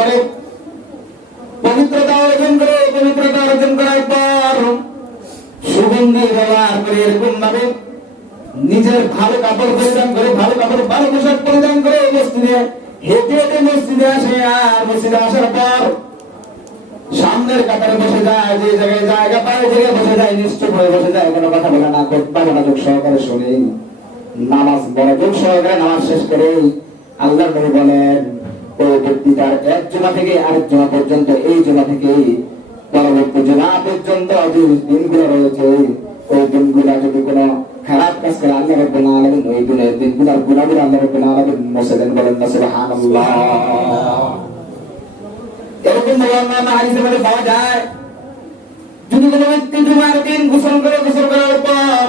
করে। পবিত্রতা অর্জন করে, পবিত্রতা অর্জন করার পর সুগন্ধি ব্যবহার করে এরকম ভাবে নিজের ভালো কাপড় পরিধান করে, ভালো কাপড়, ভালো পোশাক পরিধান করে মসজিদে, হেঁটে হেঁটে মসজিদে আসে আর মসজিদে আসার পর সামনের কাতারে বসে যায়, যে জায়গায় জায়গা পায়, যে বসে যায় নিশ্চয় হয়ে বসে যায়, কোনো কথা বলে না করতে কথা মনোযোগ সহকারে শুনে। নামাজ বড় যোগ সহকারে নামাজ শেষ করে আল্লাহ বলেন ওই ব্যক্তি তার এক জমা থেকে আরেক জমা পর্যন্ত, এই জমা থেকে পরবর্তী জমা পর্যন্ত যে দিনগুলো রয়েছে, ওই দিনগুলো যদি কোনো খারাপ কাজ করে, আল্লাহ রব্বুল আলামিন ওই দিনের দিনগুলোর গুণাগুলো আল্লাহ রব্বুল আলামিন মুছে দেন বলেন না, সুবহানাল্লাহ। এরকম বর্ণনা হাদিসে মধ্যে পাওয়া যায়, যদি কোনো ব্যক্তি জুমার দিন গোসল করে, গোসল করার পর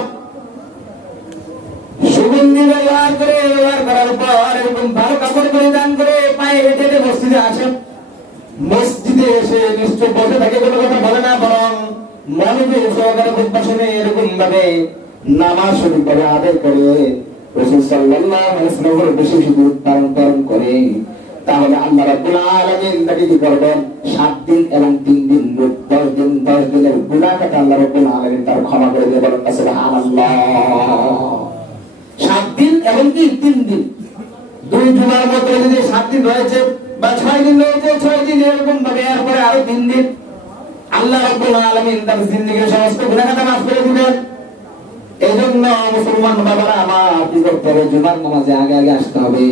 সুগন্ধি ব্যবহার করে ব্যবহার করার পর এরকম ভালো কাপড় পরিধান করে পায়ে হেঁটে হেঁটে মসজিদে আসে মসজিদে এসে নিশ্চয় বসে থাকে কোনো কথা বলে না, বরং মনোযোগ সহকারে এরকম ভাবে নামাজ শরীফ ভাবে আদায় করে রসুল করে। তাহলে আল্লাহ রাব্বুল আলামিন তাকে কি করবেন? সাত দিন এবং তিন দিন দশ দিন, দশ দিনের গুনাহটাকে আল্লাহ রাব্বুল আলামিন তার ক্ষমা করে সাত দিন এবং তিন দিন। দুই জুমার যদি সাত দিন রয়েছে বা ছয় দিন রয়েছে ছয় দিন এরকম ভাবে এরপরে আরও তিন দিন। আল্লাহ রাব্বুল আলামিন তার জিন্দিগির সমস্ত গুনাহটা মাফ করে দিবেন। এই জন্য মুসলমান বাবারা আমার কি করতে হবে? জুমার নামাজে আগে আগে আসতে হবে।